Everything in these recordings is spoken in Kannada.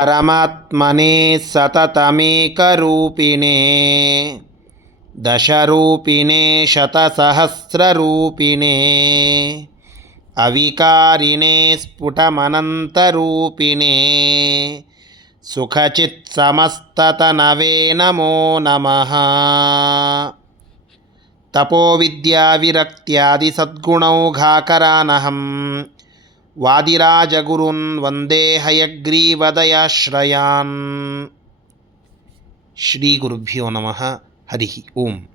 परमात्मने सततमेकरूपिणे दशरूपिणे शतसहस्ररूपिणे अविकारिणे स्फुटमनन्तरूपिणे सुखचित्समस्ततनवे नमो नमः। तपोविद्याविरक्त्यादिसद्गुणौघाकरानहं वादिराजगुरून् वन्दे हयग्रीवदयाश्रयान्। ಶ್ರೀ ಗುರುಭ್ಯೋ ನಮಃ. ಹರಿ ಓಂ.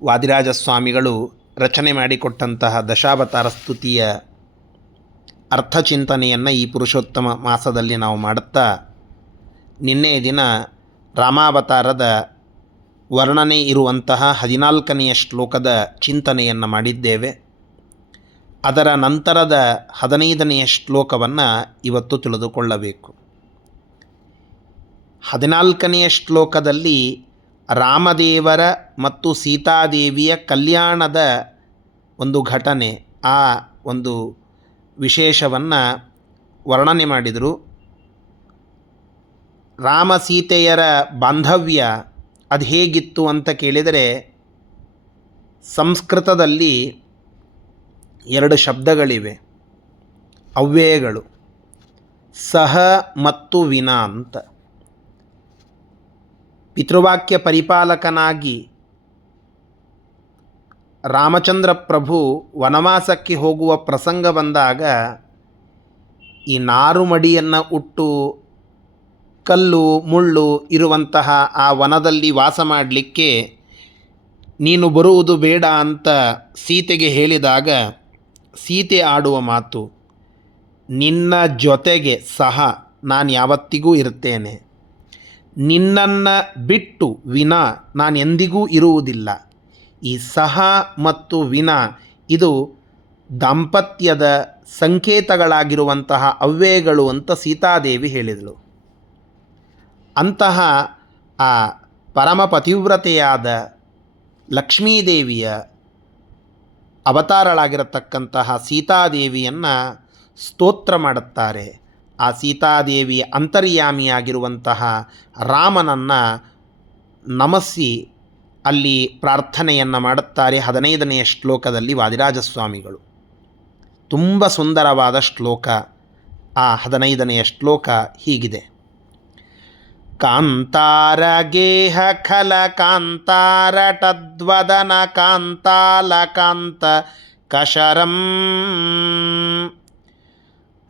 ವಾದಿರಾಜಸ್ವಾಮಿಗಳು ರಚನೆ ಮಾಡಿಕೊಟ್ಟಂತಹ ದಶಾವತಾರ ಸ್ತುತಿಯ ಅರ್ಥಚಿಂತನೆಯನ್ನು ಈ ಪುರುಷೋತ್ತಮ ಮಾಸದಲ್ಲಿ ನಾವು ಮಾಡುತ್ತಾ, ನಿನ್ನೆಯ ದಿನ ರಾಮಾವತಾರದ ವರ್ಣನೆ ಇರುವಂತಹ 14ನೆಯ ಶ್ಲೋಕದ ಚಿಂತನೆಯನ್ನು ಮಾಡಿದ್ದೇವೆ. ಅದರ ನಂತರದ 15ನೆಯ ಶ್ಲೋಕವನ್ನು ಇವತ್ತು ತಿಳಿದುಕೊಳ್ಳಬೇಕು. 14ನೆಯ ಶ್ಲೋಕದಲ್ಲಿ ರಾಮದೇವರ ಮತ್ತು ಸೀತಾದೇವಿಯ ಕಲ್ಯಾಣದ ಒಂದು ಘಟನೆ, ಆ ಒಂದು ವಿಶೇಷವನ್ನು ವರ್ಣನೆ ಮಾಡಿದರು. ರಾಮ ಸೀತೆಯರ ಬಾಂಧವ್ಯ ಅದು ಹೇಗಿತ್ತು ಅಂತ ಕೇಳಿದರೆ, ಸಂಸ್ಕೃತದಲ್ಲಿ 2 ಶಬ್ದಗಳಿವೆ, ಅವ್ಯಯಗಳು, ಸಹ ಮತ್ತು ವಿನ ಅಂತ. ಪಿತೃವಾಕ್ಯ ಪರಿಪಾಲಕನಾಗಿ ರಾಮಚಂದ್ರ ಪ್ರಭು ವನವಾಸಕ್ಕೆ ಹೋಗುವ ಪ್ರಸಂಗ ಬಂದಾಗ, ಈ ನಾರುಮಡಿಯನ್ನು ಉಟ್ಟು ಕಲ್ಲು ಮುಳ್ಳು ಇರುವಂತಹ ಆ ವನದಲ್ಲಿ ವಾಸ ಮಾಡಲಿಕ್ಕೆ ನೀನು ಬರುವುದು ಬೇಡ ಅಂತ ಸೀತೆಗೆ ಹೇಳಿದಾಗ, ಸೀತೆ ಆಡುವ ಮಾತು, ನಿನ್ನ ಜೊತೆಗೆ ಸಹ ನಾನು ಯಾವತ್ತಿಗೂ ಇರ್ತೇನೆ, ನಿನ್ನನ್ನು ಬಿಟ್ಟು ವಿನ ನಾನು ಎಂದಿಗೂ ಇರುವುದಿಲ್ಲ. ಈ ಸಹ ಮತ್ತು ವಿನ ಇದು ದಾಂಪತ್ಯದ ಸಂಕೇತಗಳಾಗಿರುವಂತಹ ಅವ್ಯಯಗಳು ಅಂತ ಸೀತಾದೇವಿ ಹೇಳಿದಳು. ಅಂತಹ ಆ ಪರಮ ಪತಿವ್ರತೆಯಾದ ಲಕ್ಷ್ಮೀದೇವಿಯ ಅವತಾರಳಾಗಿರತಕ್ಕಂತಹ ಸೀತಾದೇವಿಯನ್ನು ಸ್ತೋತ್ರ ಮಾಡುತ್ತಾರೆ. ಆ ಸೀತಾದೇವಿಯ ಅಂತರ್ಯಾಮಿಯಾಗಿರುವಂತಹ ರಾಮನನ್ನು ನಮಸ್ಸಿ ಅಲ್ಲಿ ಪ್ರಾರ್ಥನೆಯನ್ನು ಮಾಡುತ್ತಾರೆ. 15ನೆಯ ಶ್ಲೋಕದಲ್ಲಿ ವಾದಿರಾಜಸ್ವಾಮಿಗಳು. ತುಂಬ ಸುಂದರವಾದ ಶ್ಲೋಕ. ಆ 15ನೆಯ ಶ್ಲೋಕ ಹೀಗಿದೆ: ಕಾಂತಾರ ಗೇಹ ಖಲ ಕಾಂತಾರ ಟದ್ವದನ ಕಾಂತಾಲ ಕಾಂತ ಕಶರಂ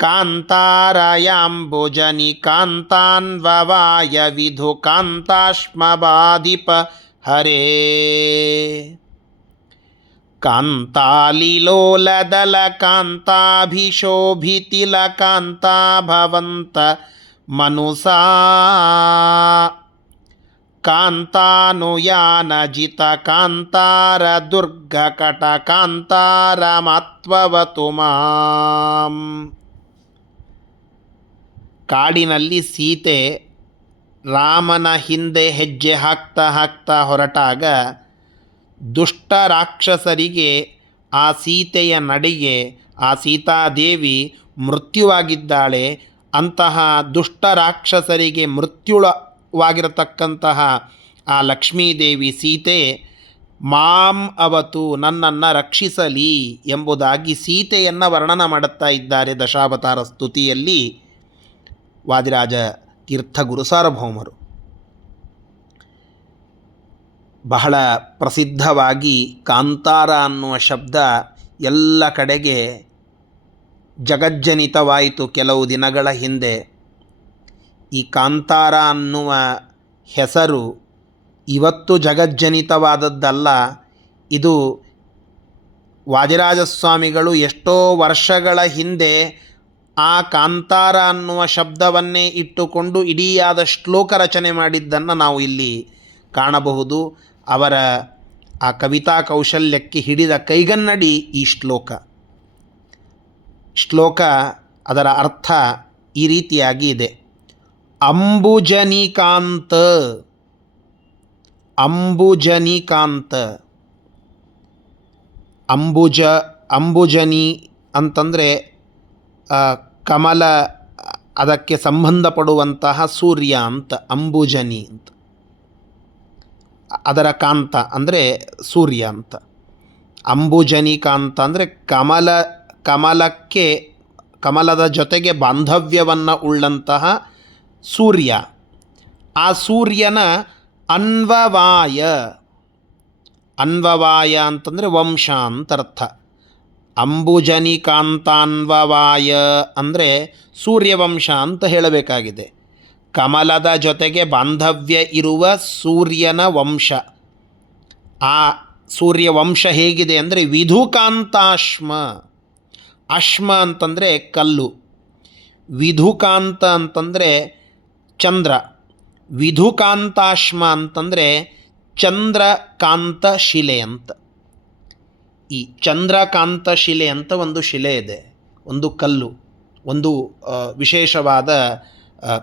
ಕಾಂತಾರಯಾಂಬುಜನಿ ಕಾಂತಾನ್ವವಾಯ ವಿಧು ಕಾಂತಾಶ್ಮಬಾಧಿಪ ಹರೇ ಕಾಂತಾಲಿಲೋಲದಲ ಕಾಂತಾಭಿಶೋಭಿತಿಲ ಕಾಂತಾಭವಂತ ಮನುಸಾ ಕಾಂತಾನುಯಾನಜಿತ ಕಾಂತಾರ ದುರ್ಗಕಟ ಕಾಂತಾರಮಾತ್ವವತು ಮಾಂ. ಕಾಡಿನಲ್ಲಿ ಸೀತೆ ರಾಮನ ಹಿಂದೆ ಹೆಜ್ಜೆ ಹಾಕ್ತಾ ಹಾಕ್ತಾ ಹೊರಟಾಗ, ದುಷ್ಟ ರಾಕ್ಷಸರಿಗೆ ಆ ಸೀತೆಯ ನಡೆಗೆ ಆ ಸೀತಾದೇವಿ ಮೃತ್ಯುವಾಗಿದ್ದಾಳೆ. ಅಂತಹ ದುಷ್ಟ ರಾಕ್ಷಸರಿಗೆ ಮೃತ್ಯುವಾಗಿರತಕ್ಕಂತಹ ಆ ಲಕ್ಷ್ಮೀದೇವಿ ಸೀತೆ ಮಾಂ ಅವತು ನನ್ನನ್ನು ರಕ್ಷಿಸಲಿ ಎಂಬುದಾಗಿ ಸೀತೆಯನ್ನು ವರ್ಣನ ಮಾಡುತ್ತಾ ಇದ್ದಾರೆ ದಶಾವತಾರ ಸ್ತುತಿಯಲ್ಲಿ ವಾದಿರಾಜ ತೀರ್ಥ ಗುರು ಸಾರ್ವಭೌಮರು. ಬಹಳ ಪ್ರಸಿದ್ಧವಾಗಿ ಕಾಂತಾರ ಅನ್ನುವ ಶಬ್ದ ಎಲ್ಲ ಕಡೆಗೆ ಜಗಜ್ಜನಿತವಾಯಿತು ಕೆಲವು ದಿನಗಳ ಹಿಂದೆ. ಈ ಕಾಂತಾರ ಅನ್ನುವ ಹೆಸರು ಇವತ್ತು ಜಗಜ್ಜನಿತವಾದದ್ದಲ್ಲ. ಇದು ವಾದಿರಾಜಸ್ವಾಮಿಗಳು ಎಷ್ಟೋ ವರ್ಷಗಳ ಹಿಂದೆ ಆ ಕಾಂತಾರ ಅನ್ನುವ ಶಬ್ದವನ್ನೇ ಇಟ್ಟುಕೊಂಡು ಇಡೀಯಾದ ಶ್ಲೋಕ ರಚನೆ ಮಾಡಿದ್ದನ್ನು ನಾವು ಇಲ್ಲಿ ಕಾಣಬಹುದು. ಅವರ ಆ ಕವಿತಾ ಕೌಶಲ್ಯಕ್ಕೆ ಹಿಡಿದ ಕೈಗನ್ನಡಿ ಈ ಶ್ಲೋಕ. ಅದರ ಅರ್ಥ ಈ ರೀತಿಯಾಗಿ ಇದೆ: ಅಂಬುಜನಿಕಾಂತ. ಅಂಬುಜನಿಕಾಂತ, ಅಂಬುಜನಿ ಅಂತಂದರೆ ಕಮಲ ಅದಕ್ಕೆ ಸಂಬಂಧಪಡುವಂತಹ ಸೂರ್ಯ ಅಂತ, ಅಂಬುಜನಿ ಅಂತ. ಅದರ ಕಾಂತ ಅಂದರೆ ಸೂರ್ಯ ಅಂತ. ಅಂಬುಜನಿ ಕಾಂತ ಅಂದರೆ ಕಮಲದ ಜೊತೆಗೆ ಬಾಂಧವ್ಯವನ್ನು ಉಳ್ಳಂತಹ ಸೂರ್ಯ. ಆ ಸೂರ್ಯನ ಅನ್ವವಾಯ ಅಂತಂದರೆ ವಂಶ ಅಂತರ್ಥ. ಅಂಬುಜನಿ ಕಾಂತಾನ್ವವಾಯ ಅಂದರೆ ಸೂರ್ಯವಂಶ ಅಂತ ಹೇಳಬೇಕಾಗಿದೆ. ಕಮಲದ ಜೊತೆಗೆ ಬಾಂಧವ್ಯ ಇರುವ ಸೂರ್ಯನ ವಂಶ. ಆ ಸೂರ್ಯವಂಶ ಹೇಗಿದೆ ಅಂದರೆ ವಿಧುಕಾಂತಾಶ್ಮ. ಅಶ್ಮ ಅಂತಂದರೆ ಕಲ್ಲು, ವಿಧುಕಾಂತ ಅಂತಂದರೆ ಚಂದ್ರ, ವಿಧುಕಾಂತಾಶ್ಮ ಅಂತಂದರೆ ಚಂದ್ರಕಾಂತ ಶಿಲೆ ಅಂತ. ಈ ಚಂದ್ರಕಾಂತ ಶಿಲೆ ಅಂತ ಒಂದು ಶಿಲೆ ಇದೆ, ಒಂದು ಕಲ್ಲು, ಒಂದು ವಿಶೇಷವಾದ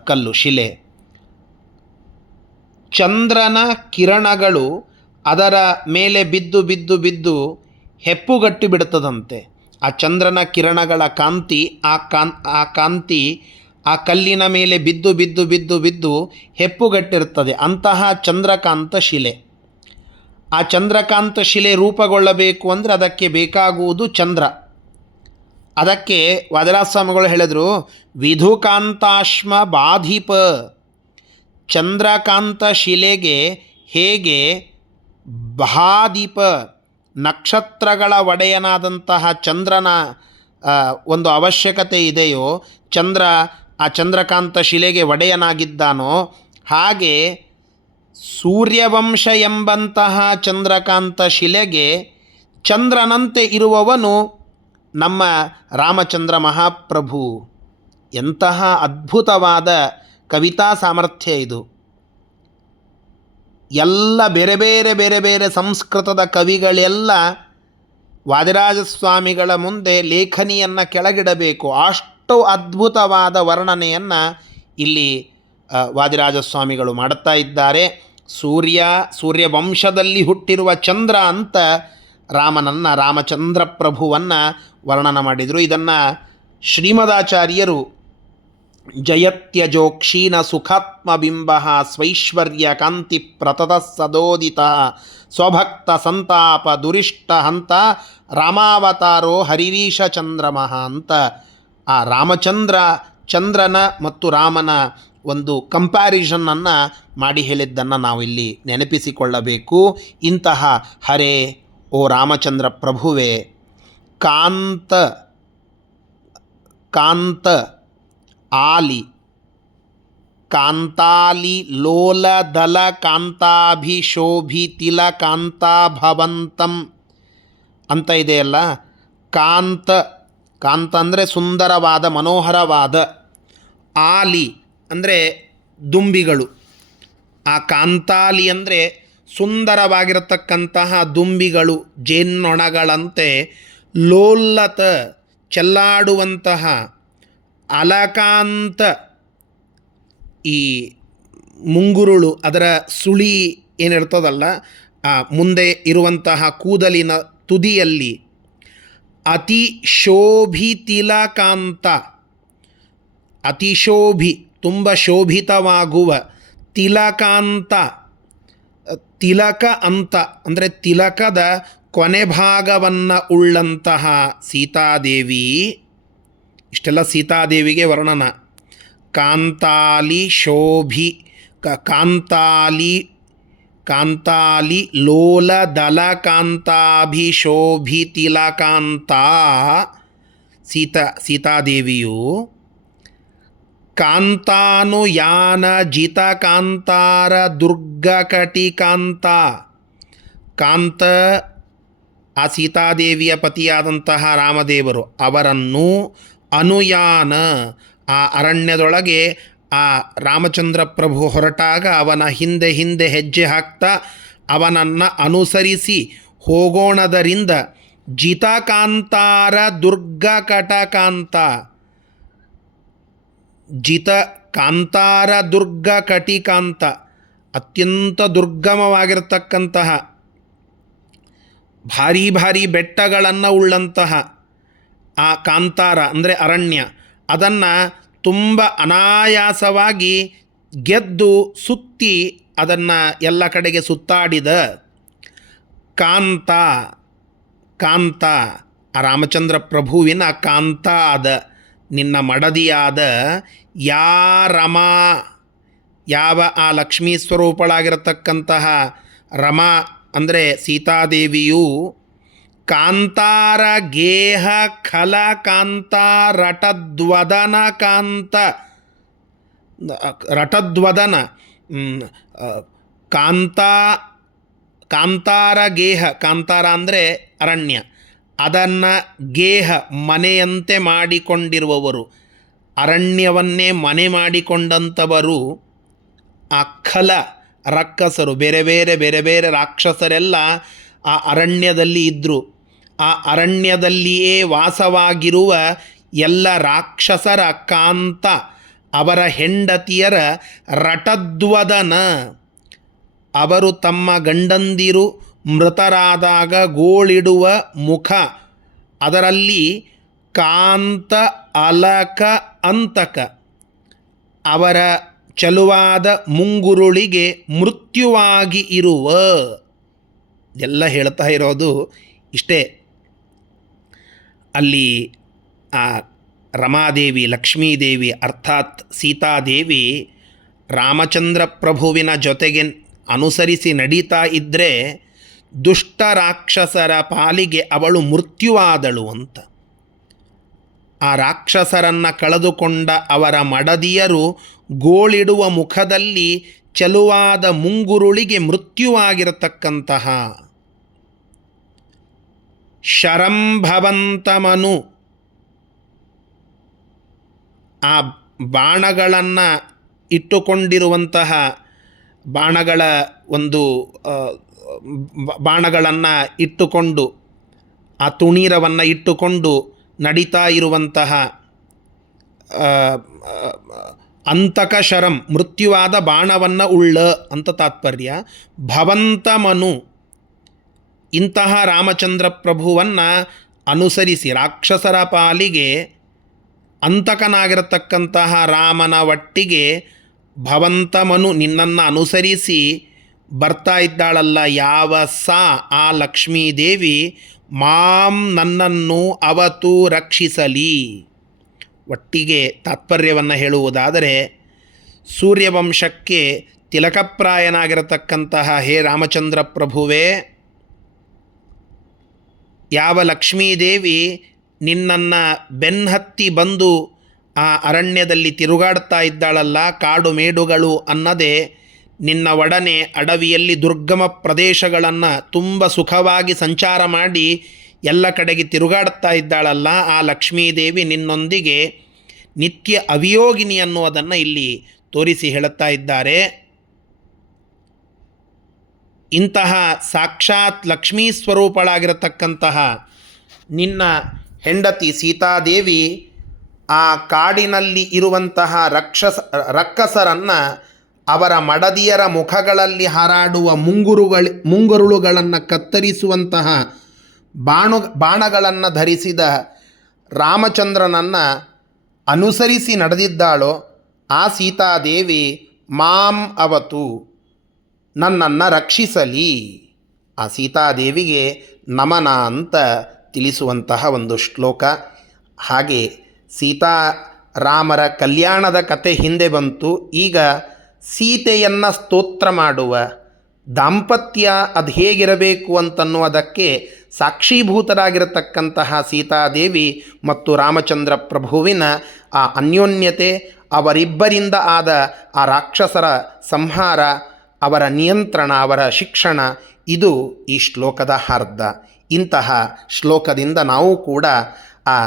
ಕಲ್ಲು ಶಿಲೆ. ಚಂದ್ರನ ಕಿರಣಗಳು ಅದರ ಮೇಲೆ ಬಿದ್ದು ಬಿದ್ದು ಬಿದ್ದು ಹೆಪ್ಪುಗಟ್ಟಿ ಬಿಡುತ್ತದಂತೆ. ಆ ಚಂದ್ರನ ಕಿರಣಗಳ ಕಾಂತಿ ಆ ಕಾಂತಿ ಆ ಕಲ್ಲಿನ ಮೇಲೆ ಬಿದ್ದು ಬಿದ್ದು ಬಿದ್ದು ಬಿದ್ದು ಹೆಪ್ಪುಗಟ್ಟಿರುತ್ತದೆ. ಅಂತಹ ಚಂದ್ರಕಾಂತ ಶಿಲೆ. ಆ ಚಂದ್ರಕಾಂತ ಶಿಲೆ ರೂಪುಗೊಳ್ಳಬೇಕು ಅಂದರೆ ಅದಕ್ಕೆ ಬೇಕಾಗುವುದು ಚಂದ್ರ. ಅದಕ್ಕೆ ವಾದಿರಾಜ ಸ್ವಾಮಿಗಳು ಹೇಳಿದರು, ವಿಧುಕಾಂತಾಶ್ಮ ಬಾಧಿಪ. ಚಂದ್ರಕಾಂತ ಶಿಲೆಗೆ ಹೇಗೆ ಬಾಧಿಪ ನಕ್ಷತ್ರಗಳ ಒಡೆಯನಾದಂತಹ ಚಂದ್ರನ ಒಂದು ಅವಶ್ಯಕತೆ ಇದೆಯೋ, ಚಂದ್ರ ಆ ಚಂದ್ರಕಾಂತ ಶಿಲೆಗೆ ಒಡೆಯನಾಗಿದ್ದಾನೋ, ಹಾಗೆ ಸೂರ್ಯವಂಶ ಎಂಬಂತಹ ಚಂದ್ರಕಾಂತ ಶಿಲೆಗೆ ಚಂದ್ರನಂತೆ ಇರುವವನು ನಮ್ಮ ರಾಮಚಂದ್ರ ಮಹಾಪ್ರಭು. ಎಂತಹ ಅದ್ಭುತವಾದ ಕವಿತಾ ಸಾಮರ್ಥ್ಯ ಇದು! ಎಲ್ಲ ಬೇರೆ ಬೇರೆ ಬೇರೆ ಬೇರೆ ಸಂಸ್ಕೃತದ ಕವಿಗಳೆಲ್ಲ ವಾದಿರಾಜ ಸ್ವಾಮಿಗಳ ಮುಂದೆ ಲೇಖನಿಯನ್ನು ಕೆಳಗಿಡಬೇಕು. ಅಷ್ಟು ಅದ್ಭುತವಾದ ವರ್ಣನೆಯನ್ನು ಇಲ್ಲಿ ವಾದಿರಾಜ ಸ್ವಾಮಿಗಳು ಮಾಡುತ್ತಾ ಇದ್ದಾರೆ. ಸೂರ್ಯವಂಶದಲ್ಲಿ ಹುಟ್ಟಿರುವ ಚಂದ್ರ ಅಂತ ರಾಮಚಂದ್ರ ಪ್ರಭುವನ್ನು ವರ್ಣನ ಮಾಡಿದರು. ಇದನ್ನು ಶ್ರೀಮದಾಚಾರ್ಯರು ಜಯತ್ಯಜೋಕ್ಷೀಣ ಸುಖಾತ್ಮಬಿಂಬ ಸ್ವೈಶ್ವರ್ಯ ಕಾಂತಿ ಪ್ರತತ ಸದೋದಿತ ಸ್ವಭಕ್ತ ಸಂತಾಪ ದುರಿಷ್ಟ ಹಂತ ರಾಮಾವತಾರೋ ಹರಿರೀಶ ಚಂದ್ರಮಃ ಅಂತ ಆ ಚಂದ್ರನ ಮತ್ತು ರಾಮನ ಒಂದು ಕಂಪ್ಯಾರಿಸನ್ನನ್ನು ಮಾಡಿ ಹೇಳಿದ್ದನ್ನು ನಾವು ಇಲ್ಲಿ ನೆನಪಿಸಿಕೊಳ್ಳಬೇಕು. ಇಂತಹ ಹರೇ, ಓ ರಾಮಚಂದ್ರ ಪ್ರಭುವೇ, ಕಾಂತ ಆಲಿ ಕಾಂತಾಲಿ ಲೋಲ ದಲ ಕಾಂತಾಭಿಶೋಭಿತಿಲ ಕಾಂತಾಭವಂತಂ ಅಂತ ಇದೆಯಲ್ಲ. ಕಾಂತ ಅಂದರೆ ಸುಂದರವಾದ, ಮನೋಹರವಾದ. ಆಲಿ ಅಂದರೆ ದುಂಬಿಗಳು. ಆ ಕಾಂತಾಲಿ ಅಂದರೆ ಸುಂದರವಾಗಿರತಕ್ಕಂತಹ ದುಂಬಿಗಳು, ಜೇನ್ನೊಣಗಳಂತೆ ಲೋಲ್ಲತ ಚೆಲ್ಲಾಡುವಂತಹ, ಅಲಕಾಂತ ಈ ಮುಂಗುರುಳು ಅದರ ಸುಳಿ ಏನಿರ್ತದಲ್ಲ, ಆ ಮುಂದೆ ಇರುವಂತಹ ಕೂದಲಿನ ತುದಿಯಲ್ಲಿ ಅತಿಶೋಭಿತಿಲಕಾಂತ, ಅತಿಶೋಭಿ ತುಂಬ ಶೋಭಿತವಾಗುವ, ತಿಲಕಾಂತ ತಿಲಕ ಅಂತ ಅಂದರೆ ತಿಲಕದ ಕೊನೆ ಭಾಗವನ್ನು ಉಳ್ಳಂತಹ ಸೀತಾದೇವಿ. ಇಷ್ಟೆಲ್ಲ ಸೀತಾದೇವಿಗೆ ವರ್ಣನ. ಕಾಂತಾಲಿ ಶೋಭಿ ಕಾಂತಾಲಿ ಲೋಲ ದಲ ಕಾಂತಾಭಿಶೋಭಿತಿಲಕಾಂತ ಸೀತಾದೇವಿಯು ಕಾಂತಾನುಯಾನ ಜಿತ ಕಾಂತಾರ ದುರ್ಗಕಟಿಕಾಂತ. ಕಾಂತ ಆ ಸೀತಾದೇವಿಯ ಪತಿಯಾದಂತಹ ರಾಮದೇವರು, ಅವರನ್ನು ಅನುಯಾನ ಆ ಅರಣ್ಯದೊಳಗೆ ಆ ರಾಮಚಂದ್ರ ಪ್ರಭು ಹೊರಟಾಗ ಅವನ ಹಿಂದೆ ಹಿಂದೆ ಹೆಜ್ಜೆ ಹಾಕ್ತಾ ಅವನನ್ನು ಅನುಸರಿಸಿ ಹೋಗೋಣದರಿಂದ ಜಿತಕಾಂತಾರ ದುರ್ಗಕಟಕಾಂತ, ಜಿತ ಕಾಂತಾರ ದುರ್ಗಕಟಿಕಾಂತ, ಅತ್ಯಂತ ದುರ್ಗಮವಾಗಿರತಕ್ಕಂತಹ ಭಾರೀ ಭಾರೀ ಬೆಟ್ಟಗಳನ್ನು ಉಳ್ಳಂತಹ ಆ ಕಾಂತಾರ ಅಂದರೆ ಅರಣ್ಯ, ಅದನ್ನು ತುಂಬ ಅನಾಯಾಸವಾಗಿ ಗೆದ್ದು ಸುತ್ತಿ ಅದನ್ನು ಎಲ್ಲ ಕಡೆಗೆ ಸುತ್ತಾಡಿದ ಕಾಂತ. ಕಾಂತ ಆ ರಾಮಚಂದ್ರ ಪ್ರಭುವಿನ ಕಾಂತ ಆದ ನಿನ್ನ ಮಡದಿಯಾದ ಯಾ ರಮಾ, ಯಾವ ಆ ಲಕ್ಷ್ಮೀ ಸ್ವರೂಪಳಾಗಿರತಕ್ಕಂತಹ ರಮಾ ಅಂದರೆ ಸೀತಾದೇವಿಯು ಕಾಂತಾರ ಗೇಹ ಖಲ ಕಾಂತ ರಟದ್ವದನ ಕಾಂತ ರಟದ್ವದನ ಕಾಂತಾರ ಗೇಹ, ಕಾಂತಾರ ಅಂದರೆ ಅರಣ್ಯ, ಅದನ್ನು ಗೇಹ ಮನೆಯಂತೆ ಮಾಡಿಕೊಂಡಿರುವವರು, ಅರಣ್ಯವನ್ನೇ ಮನೆ ಮಾಡಿಕೊಂಡಂಥವರು ಆ ಖಲ ರಾಕ್ಷಸರು, ಬೇರೆ ಬೇರೆ ರಾಕ್ಷಸರೆಲ್ಲ ಆ ಅರಣ್ಯದಲ್ಲಿ ಇದ್ದರು. ಆ ಅರಣ್ಯದಲ್ಲಿಯೇ ವಾಸವಾಗಿರುವ ಎಲ್ಲ ರಾಕ್ಷಸರ ಕಾಂತ, ಅವರ ಹೆಂಡತಿಯರ ರಟದ್ವದನ, ಅವರು ತಮ್ಮ ಗಂಡಂದಿರು ಮೃತರಾದಾಗ ಗೋಳಿಡುವ ಮುಖ, ಅದರಲ್ಲಿ ಕಾಂತ ಅಲಕ ಅಂತಕ, ಅವರ ಚಲುವಾದ ಮುಂಗುರುಳಿಗೆ ಮೃತ್ಯುವಾಗಿ ಇರುವ. ಎಲ್ಲ ಹೇಳ್ತಾ ಇರೋದು ಇಷ್ಟೇ. ಅಲ್ಲಿ ಆ ರಮಾದೇವಿ, ಲಕ್ಷ್ಮೀದೇವಿ ಅರ್ಥಾತ್ ಸೀತಾದೇವಿ ರಾಮಚಂದ್ರ ಪ್ರಭುವಿನ ಜೊತೆಗೆ ಅನುಸರಿಸಿ ನಡೀತಾ ಇದ್ದರೆ ದುಷ್ಟ ರಾಕ್ಷಸರ ಪಾಲಿಗೆ ಅವಳು ಮೃತ್ಯುವಾದಳು ಅಂತ. ಆ ರಾಕ್ಷಸರನ್ನು ಕಳೆದುಕೊಂಡ ಅವರ ಮಡದಿಯರು ಗೋಳಿಡುವ ಮುಖದಲ್ಲಿ ಚಲುವಾದ ಮುಂಗುರುಳಿಗೆ ಮೃತ್ಯುವಾಗಿರತಕ್ಕಂತಹ ಶರಂಭವಂತಮನು, ಆ ಬಾಣಗಳನ್ನು ಇಟ್ಟುಕೊಂಡಿರುವಂತಹ ಬಾಣಗಳ ಒಂದು ಬಾಣಗಳನ್ನು ಇಟ್ಟುಕೊಂಡು ಆ ತುಣೀರವನ್ನು ಇಟ್ಟುಕೊಂಡು ನಡೀತಾ ಇರುವಂತಹ ಅಂತಕ ಶರಂ, ಮೃತ್ಯುವಾದ ಬಾಣವನ್ನು ಉಳ್ಳ ಅಂತ ತಾತ್ಪರ್ಯ. ಭವಂತಮನು, ಇಂತಹ ರಾಮಚಂದ್ರ ಪ್ರಭುವನ್ನು ಅನುಸರಿಸಿ ರಾಕ್ಷಸರ ಪಾಲಿಗೆ ಅಂತಕನಾಗಿರತಕ್ಕಂತಹ ರಾಮನ ಒಟ್ಟಿಗೆ ಭವಂತಮನು ನಿನ್ನನ್ನು ಅನುಸರಿಸಿ ಬರ್ತಾ ಇದ್ದಾಳಲ್ಲ ಯಾವ ಸಾ ಆ ಲಕ್ಷ್ಮೀದೇವಿ, ಮಾಂ ನನ್ನನ್ನು ಅವತು ರಕ್ಷಿಸಲಿ. ಒಟ್ಟಿಗೆ ತಾತ್ಪರ್ಯವನ್ನು ಹೇಳುವುದಾದರೆ, ಸೂರ್ಯವಂಶಕ್ಕೆ ತಿಲಕಪ್ರಾಯನಾಗಿರತಕ್ಕಂತಹ ಹೇ ರಾಮಚಂದ್ರ ಪ್ರಭುವೇ, ಯಾವ ಲಕ್ಷ್ಮೀದೇವಿ ನಿನ್ನನ್ನು ಬೆನ್ನತ್ತಿ ಬಂದು ಆ ಅರಣ್ಯದಲ್ಲಿ ತಿರುಗಾಡ್ತಾ ಇದ್ದಾಳಲ್ಲ, ಕಾಡು ಮೇಡುಗಳು ಅನ್ನದೇ ನಿನ್ನ ಒಡನೆ ಅಡವಿಯಲ್ಲಿ ದುರ್ಗಮ ಪ್ರದೇಶಗಳನ್ನು ತುಂಬ ಸುಖವಾಗಿ ಸಂಚಾರ ಮಾಡಿ ಎಲ್ಲ ಕಡೆಗೆ ತಿರುಗಾಡ್ತಾ ಇದ್ದಾಳಲ್ಲ, ಆ ಲಕ್ಷ್ಮೀದೇವಿ ನಿನ್ನೊಂದಿಗೆ ನಿತ್ಯ ಅವಿಯೋಗಿನಿ ಅನ್ನುವುದನ್ನು ಇಲ್ಲಿ ತೋರಿಸಿ ಹೇಳುತ್ತಾ ಇದ್ದಾರೆ. ಇಂತಹ ಸಾಕ್ಷಾತ್ ಲಕ್ಷ್ಮೀ ಸ್ವರೂಪಳಾಗಿರತಕ್ಕಂತಹ ನಿನ್ನ ಹೆಂಡತಿ ಸೀತಾದೇವಿ ಆ ಕಾಡಿನಲ್ಲಿ ಇರುವಂತಹ ರಕ್ಕಸರನ್ನು, ಅವರ ಮಡದಿಯರ ಮುಖಗಳಲ್ಲಿ ಹಾರಾಡುವ ಮುಂಗುರುಳುಗಳನ್ನು ಕತ್ತರಿಸುವಂತಹ ಬಾಣಗಳನ್ನು ಧರಿಸಿದ ರಾಮಚಂದ್ರನನ್ನು ಅನುಸರಿಸಿ ನಡೆದಿದ್ದಾಳೋ ಆ ಸೀತಾದೇವಿ ಮಾಂ ಅವತು, ನನ್ನನ್ನು ರಕ್ಷಿಸಲಿ. ಆ ಸೀತಾದೇವಿಗೆ ನಮನ ಅಂತ ತಿಳಿಸುವಂತಹ ಒಂದು ಶ್ಲೋಕ. ಹಾಗೆ ಸೀತಾರಾಮರ ಕಲ್ಯಾಣದ ಕತೆ ಹಿಂದೆ ಬಂತು. ಈಗ ಸೀತೆಯನ್ನು ಸ್ತೋತ್ರ ಮಾಡುವ ದಾಂಪತ್ಯ ಅದು ಹೇಗಿರಬೇಕು ಅಂತನ್ನುವುದಕ್ಕೆ ಸಾಕ್ಷೀಭೂತರಾಗಿರತಕ್ಕಂತಹ ಸೀತಾದೇವಿ ಮತ್ತು ರಾಮಚಂದ್ರ ಪ್ರಭುವಿನ ಆ ಅನ್ಯೋನ್ಯತೆ, ಅವರಿಬ್ಬರಿಂದ ಆದ ಆ ರಾಕ್ಷಸರ ಸಂಹಾರ, ಅವರ ನಿಯಂತ್ರಣ, ಅವರ ಶಿಕ್ಷಣ, ಇದು ಈ ಶ್ಲೋಕದ ಅರ್ಥ. ಇಂತಹ ಶ್ಲೋಕದಿಂದ ನಾವು ಕೂಡ ಆ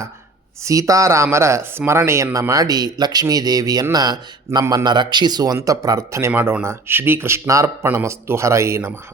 ಸೀತಾರಾಮರ ಸ್ಮರಣೆಯನ್ನು ಮಾಡಿ ಲಕ್ಷ್ಮೀದೇವಿಯನ್ನು ನಮ್ಮನ್ನು ರಕ್ಷಿಸುವಂತ ಪ್ರಾರ್ಥನೆ ಮಾಡೋಣ. ಶ್ರೀಕೃಷ್ಣಾರ್ಪಣಮಸ್ತು. ಹರಯೇ ನಮಃ.